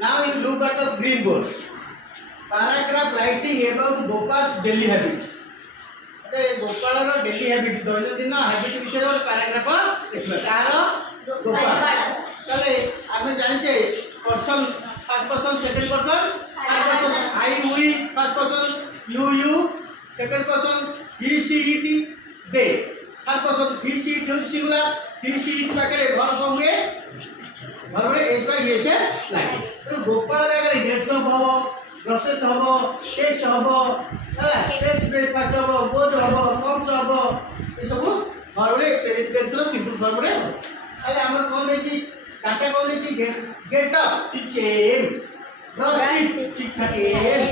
Now you look at the green board. Paragraph writing about Gopal's daily habit. Gopal's daily habit. दैनंदिन habit विषय में paragraph लिखना. Car Gopal. चले आमे जानिचे person first person second person I we first person you second person he she it they third person he she it singular he she it Pakke verb होंगे verb रे S by ये से line तो गोपाल अगर gets हो process हो takes हो ହେଲା टेक्स ब्रेकफास्ट हो बोझ हो कम्स हो ये सब verb रे टेक्स रो सिंपल verb रे ताले हमर कोन देची काटे कोन देची get up 6 am brush teeth 6 am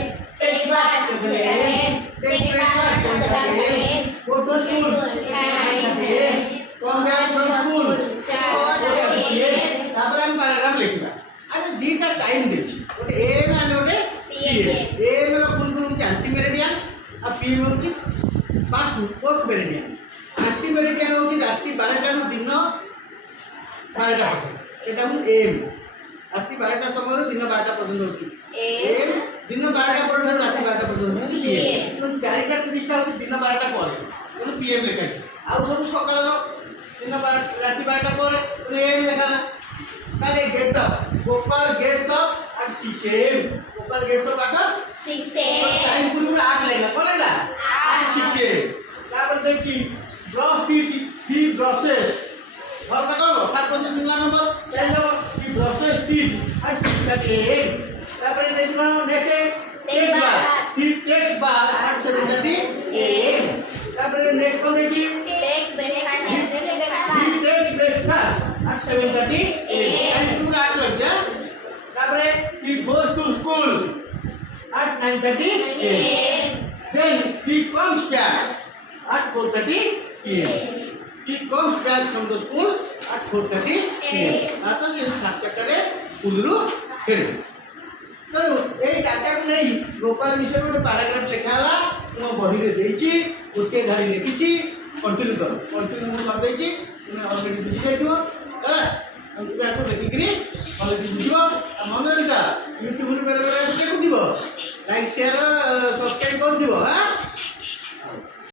take bath 7 am take breakfast 7 am go to school 9 am come back from school 4 am तापर हम पैराग्राफ लिखबा अरे दीटा टाइम देछि ओटे एम एंड ओटे पीएम एम रो फुल फॉर्म के एंटी मेरिडियन आ पीएम होछि पोस्ट मेरिडियन एंटी मेरिडियन होछि रात्रि 12टा नु दिन 12टा এটা হল এম রাত্রি 12টা সময় দিন 12টা পর্যন্ত হচ্ছে এম দিন 12টা পর রাত্রি 12টা পর্যন্ত হচ্ছে পিএম তো 4টা 30টা হচ্ছে দিন 12টা পরে কোন পিএম লেখা আছে আর সব সকালের দিন 12 রাত্রি 12টা পরে এম লেখা না তাহলে get up Gopal gets up আর 6 am Gopal gets up at 6 am time পুরো 8 লেখা বলে না 6 am তারপর দেখি ব্রাশ টি ব্রাশেস और का करो थर्ड पर्सन सिंगुलर नंबर चल जाओ कि ब्रशेस टीथ एट 6:30 am तापर देखो देखे टेक बार टेक्स बार एट 7:30 am तापर नेक्स्ट को देखी take breakfast at 7:30 am and टू आट लग जा तापर he goes to school at 9:30 am then he comes back at 4:30 am He comes back from the school at 4:30 am. आता से 7:00 रे उल्लू फिर तो ए डाटा को नहीं गोपाल विषय में पैराग्राफ लिखाला मो बही रे देछि ओते धाडी लिखिछि कंटिन्यू करो कंटिन्यू मो कर देछि तुमे ऑलरेडी बुझि जाइतो हा हम को देखिकरी ऑलरेडी बुझिबो मन रखिता YouTube रे बेले बेले देखु दिबो लाइक शेयर सब्सक्राइब कर दिबो हा